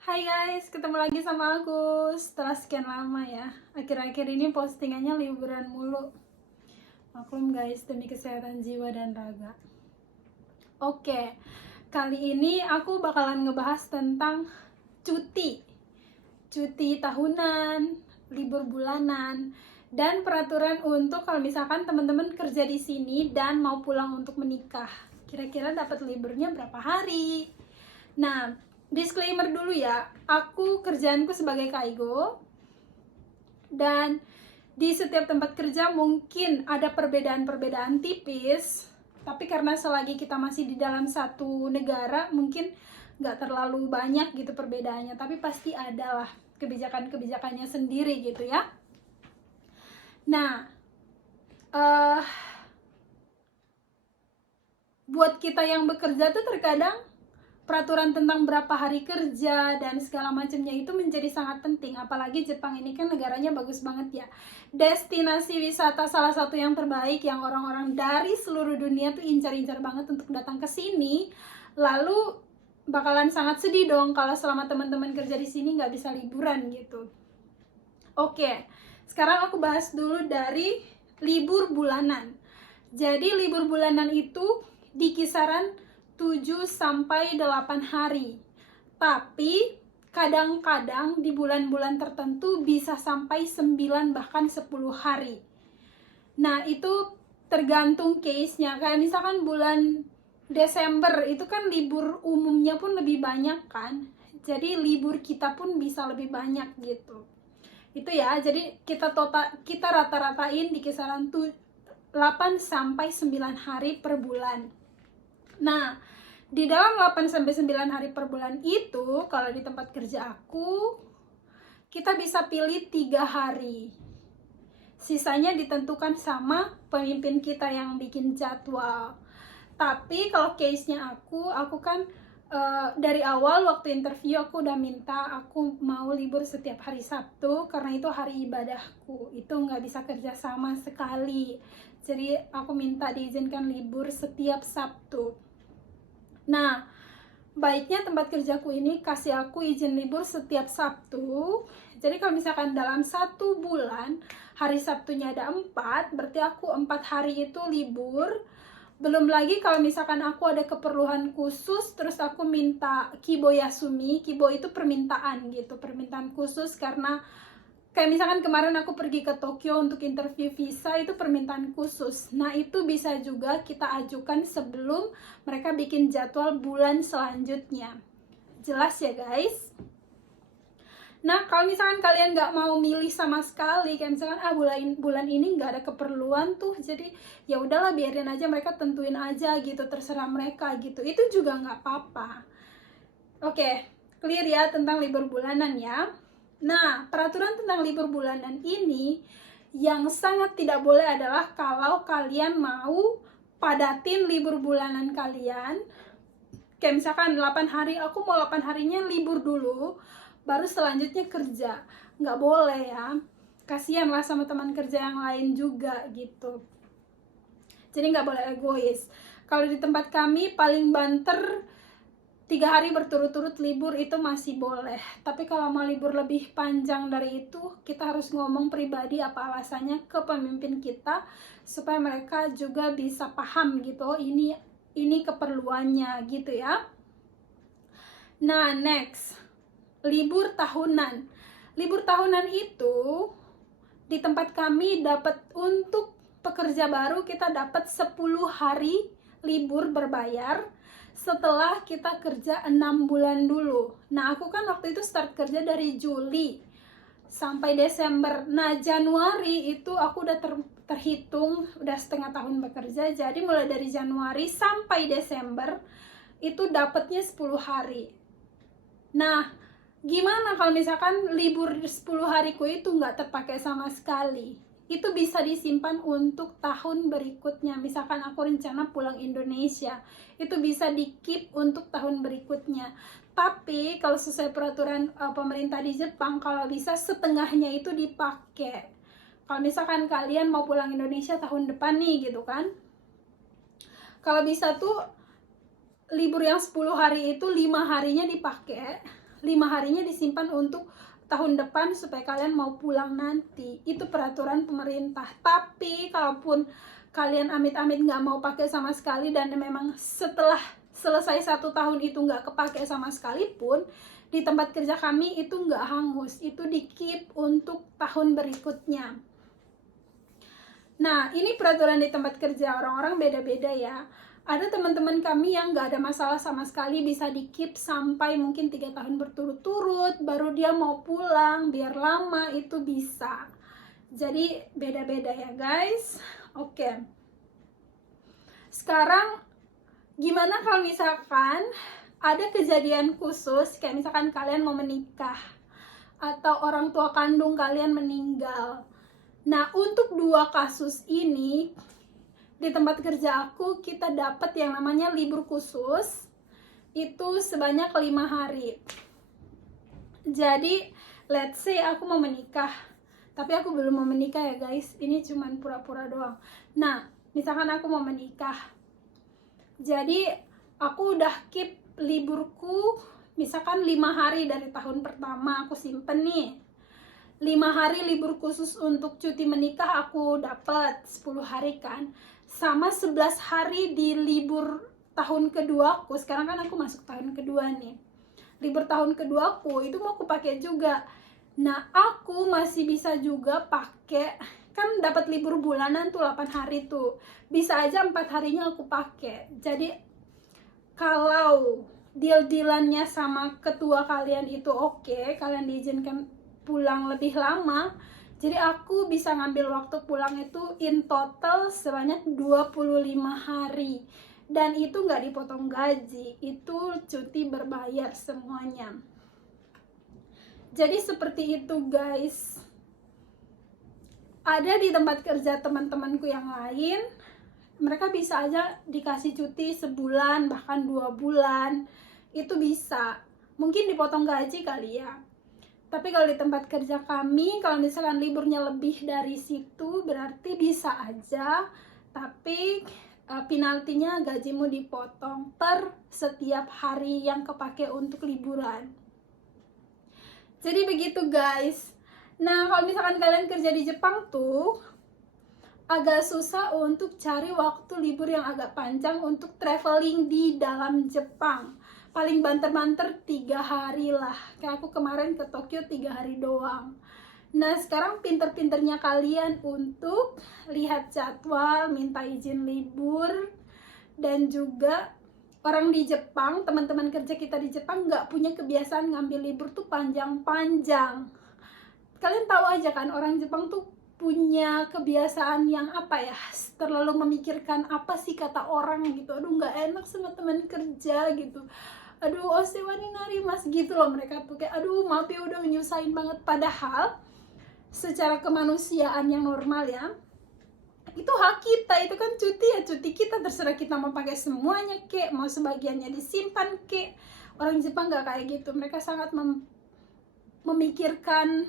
Hai guys, ketemu lagi sama aku setelah sekian lama ya. Akhir-akhir ini postingannya liburan mulu. Maklum guys, demi kesehatan jiwa dan raga. Oke, kali ini aku bakalan ngebahas tentang cuti. Cuti tahunan, libur bulanan, dan peraturan untuk kalau misalkan teman-teman kerja di sini dan mau pulang untuk menikah. Kira-kira dapat liburnya berapa hari? Nah, disclaimer dulu ya, aku kerjaanku sebagai kaigo dan di setiap tempat kerja mungkin ada perbedaan-perbedaan tipis, tapi karena selagi kita masih di dalam satu negara mungkin nggak terlalu banyak gitu perbedaannya, tapi pasti ada lah kebijakan-kebijakannya sendiri gitu ya. Nah, buat kita yang bekerja tuh terkadang peraturan tentang berapa hari kerja dan segala macamnya itu menjadi sangat penting. Apalagi Jepang ini kan negaranya bagus banget ya, destinasi wisata salah satu yang terbaik yang orang-orang dari seluruh dunia tuh incar-incar banget untuk datang ke sini. Lalu bakalan sangat sedih dong kalau selama teman-teman kerja di sini nggak bisa liburan gitu. Oke, sekarang aku bahas dulu dari libur bulanan. Jadi libur bulanan itu di kisaran 7 sampai 8 hari. Tapi kadang-kadang di bulan-bulan tertentu bisa sampai 9 bahkan 10 hari. Nah, itu tergantung case-nya. Kayak misalkan bulan Desember itu kan libur umumnya pun lebih banyak kan. Jadi libur kita pun bisa lebih banyak gitu. Itu ya. Jadi kita rata-ratain di kisaran 8 sampai 9 hari per bulan. Nah, di dalam 8 sampai 9 hari per bulan itu, kalau di tempat kerja aku, kita bisa pilih 3 hari. Sisanya ditentukan sama pemimpin kita yang bikin jadwal. Tapi kalau case-nya aku kan dari awal waktu interview aku udah minta aku mau libur setiap hari Sabtu karena itu hari ibadahku. Itu nggak bisa kerja sama sekali. Jadi aku minta diizinkan libur setiap Sabtu. Nah, baiknya tempat kerjaku ini kasih aku izin libur setiap Sabtu. Jadi kalau misalkan dalam 1 bulan hari Sabtunya ada 4, berarti aku 4 hari itu libur. Belum lagi kalau misalkan aku ada keperluan khusus, terus aku minta kibo yasumi. Kibo itu permintaan gitu, permintaan khusus karena kayak misalkan kemarin aku pergi ke Tokyo untuk interview visa, itu permintaan khusus. Nah, itu bisa juga kita ajukan sebelum mereka bikin jadwal bulan selanjutnya. Jelas ya guys? Nah, kalau misalkan kalian nggak mau milih sama sekali, kayak misalkan bulan ini nggak ada keperluan tuh, jadi ya udahlah biarin aja mereka tentuin aja gitu, terserah mereka gitu. Itu juga nggak apa-apa. Oke, clear ya tentang libur bulanan ya. Nah, peraturan tentang libur bulanan ini yang sangat tidak boleh adalah kalau kalian mau padatin libur bulanan kalian. Kayak misalkan 8 hari, aku mau 8 harinya libur dulu, baru selanjutnya kerja. Nggak boleh ya. Kasian lah sama teman kerja yang lain juga gitu. Jadi nggak boleh egois. Kalau di tempat kami paling banter 3 hari berturut-turut libur itu masih boleh. Tapi kalau mau libur lebih panjang dari itu, kita harus ngomong pribadi apa alasannya ke pemimpin kita supaya mereka juga bisa paham gitu. Ini keperluannya gitu ya. Nah, next. Libur tahunan. Libur tahunan itu di tempat kami dapat untuk pekerja baru kita dapat 10 hari libur berbayar setelah kita kerja 6 bulan dulu. Nah, aku kan waktu itu start kerja dari Juli sampai Desember. Nah, Januari itu aku udah terhitung udah setengah tahun bekerja. Jadi mulai dari Januari sampai Desember itu dapatnya 10 hari. Nah, gimana kalau misalkan libur 10 hariku itu nggak terpakai sama sekali? Itu bisa disimpan untuk tahun berikutnya. Misalkan aku rencana pulang Indonesia, itu bisa di-keep untuk tahun berikutnya. Tapi kalau sesuai peraturan pemerintah di Jepang, kalau bisa setengahnya itu dipakai. Kalau misalkan kalian mau pulang Indonesia tahun depan nih gitu kan, kalau bisa tuh libur yang 10 hari itu 5 harinya dipakai, 5 harinya disimpan untuk tahun depan supaya kalian mau pulang nanti. Itu peraturan pemerintah. Tapi kalaupun kalian amit-amit nggak mau pakai sama sekali dan memang setelah selesai 1 tahun itu nggak kepake sama sekali pun, di tempat kerja kami itu nggak hangus, itu di keep untuk tahun berikutnya. Nah, ini peraturan di tempat kerja, orang-orang beda-beda ya. Ada teman-teman kami yang nggak ada masalah sama sekali, bisa di keep sampai mungkin 3 tahun berturut-turut, baru dia mau pulang, biar lama, itu bisa. Jadi beda-beda ya guys. Oke. Sekarang gimana kalau misalkan ada kejadian khusus, kayak misalkan kalian mau menikah, atau orang tua kandung kalian meninggal. Nah, untuk 2 kasus ini, di tempat kerja aku, kita dapat yang namanya libur khusus, itu sebanyak 5 hari. Jadi, let's say aku mau menikah, tapi aku belum mau menikah ya guys, ini cuman pura-pura doang. Nah, misalkan aku mau menikah, jadi aku udah keep liburku, misalkan 5 hari dari tahun pertama aku simpen nih. 5 hari libur khusus untuk cuti menikah aku dapat 10 hari kan, sama 11 hari di libur tahun kedua aku. Sekarang kan aku masuk tahun kedua nih, libur tahun kedua aku itu mau aku pakai juga. Nah, aku masih bisa juga pakai, kan dapat libur bulanan tuh 8 hari tuh, bisa aja 4 harinya aku pakai. Jadi kalau deal-dealannya sama ketua kalian itu oke, kalian diizinkan pulang lebih lama, jadi aku bisa ngambil waktu pulang itu in total sebanyak 25 hari, dan itu nggak dipotong gaji, itu cuti berbayar semuanya. Jadi seperti itu guys. Ada di tempat kerja teman-temanku yang lain, mereka bisa aja dikasih cuti sebulan, bahkan 2 bulan, itu bisa. Mungkin dipotong gaji kali ya. Tapi kalau di tempat kerja kami, kalau misalkan liburnya lebih dari situ, berarti bisa aja, tapi penaltinya gajimu dipotong per setiap hari yang kepake untuk liburan. Jadi begitu guys. Nah, kalau misalkan kalian kerja di Jepang tuh, agak susah untuk cari waktu libur yang agak panjang untuk traveling di dalam Jepang. Paling banter-banter 3 hari lah. Kayak aku kemarin ke Tokyo 3 hari doang. Nah, sekarang pinter-pinternya kalian untuk lihat jadwal, minta izin libur, dan juga orang di Jepang, teman-teman kerja kita di Jepang nggak punya kebiasaan ngambil libur tuh panjang-panjang. Kalian tahu aja kan, orang Jepang tuh punya kebiasaan yang apa ya, terlalu memikirkan apa sih kata orang gitu. Aduh, nggak enak sama teman kerja gitu. Aduh, osewa ni narimasu gitu loh mereka tuh, kayak aduh maaf ya udah nyusahin banget. Padahal secara kemanusiaan yang normal ya, itu hak kita, itu kan cuti ya, cuti kita, terserah kita mau pakai semuanya kek, mau sebagiannya disimpan kek. Orang Jepang nggak kayak gitu, mereka sangat memikirkan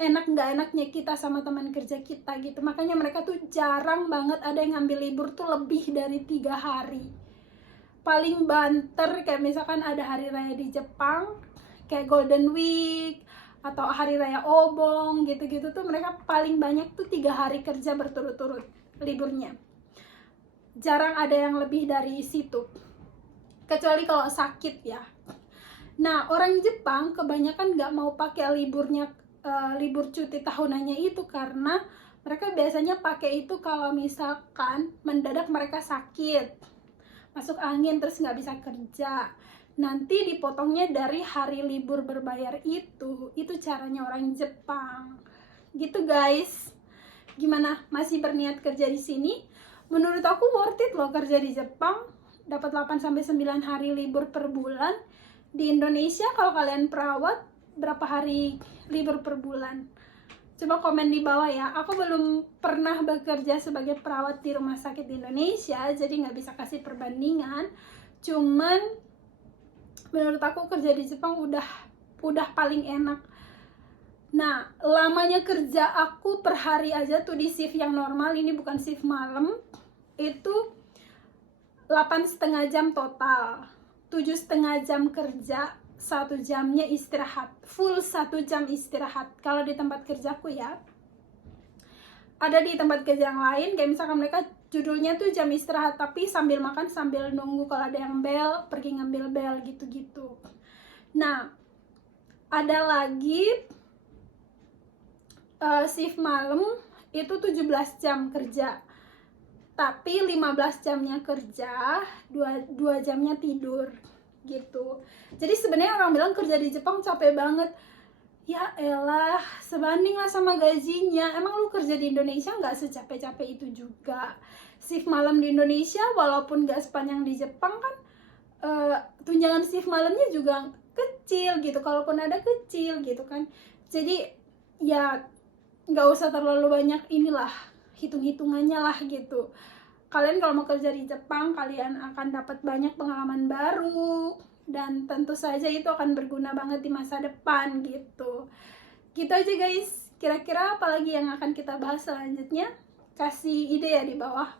enak nggak enaknya kita sama teman kerja kita gitu. Makanya mereka tuh jarang banget ada yang ngambil libur tuh lebih dari 3 hari. Paling banter kayak misalkan ada hari raya di Jepang, kayak Golden Week atau hari raya Obong gitu-gitu tuh, mereka paling banyak tuh 3 hari kerja berturut-turut liburnya. Jarang ada yang lebih dari situ, kecuali kalau sakit ya. Nah, orang Jepang kebanyakan nggak mau pakai liburnya, libur cuti tahunannya itu, karena mereka biasanya pakai itu kalau misalkan mendadak mereka sakit, masuk angin terus nggak bisa kerja, nanti dipotongnya dari hari libur berbayar itu caranya orang Jepang gitu guys. Gimana, masih berniat kerja di sini? Menurut aku worth it loh kerja di Jepang, dapat 8-9 hari libur per bulan. Di Indonesia kalau kalian perawat, berapa hari libur per bulan? Coba komen di bawah ya. Aku belum pernah bekerja sebagai perawat di rumah sakit di Indonesia, jadi nggak bisa kasih perbandingan. Cuman menurut aku kerja di Jepang udah paling enak. Nah, lamanya kerja aku per hari aja tuh di shift yang normal, ini bukan shift malam, itu 8,5 jam total. 7,5 jam kerja, 1 jamnya istirahat, full 1 jam istirahat. Kalau di tempat kerjaku ya, ada di tempat kerja yang lain kayak misalkan mereka judulnya tuh jam istirahat, tapi sambil makan sambil nunggu kalau ada yang bel, pergi ngambil bel gitu-gitu. Nah, ada lagi shift malam itu 17 jam kerja, tapi 15 jamnya kerja, 2 jamnya tidur gitu. Jadi sebenarnya orang bilang kerja di Jepang capek banget. Ya elah, sebanding lah sama gajinya. Emang lu kerja di Indonesia nggak secapek-capek itu juga. Shift malam di Indonesia walaupun nggak sepanjang di Jepang kan, tunjangan shift malamnya juga kecil gitu, kalaupun ada kecil gitu kan. Jadi ya nggak usah terlalu banyak inilah hitung-hitungannya lah gitu. Kalian kalau mau kerja di Jepang, kalian akan dapat banyak pengalaman baru, dan tentu saja itu akan berguna banget di masa depan gitu. Gitu aja guys. Kira-kira apalagi yang akan kita bahas selanjutnya? Kasih ide ya di bawah.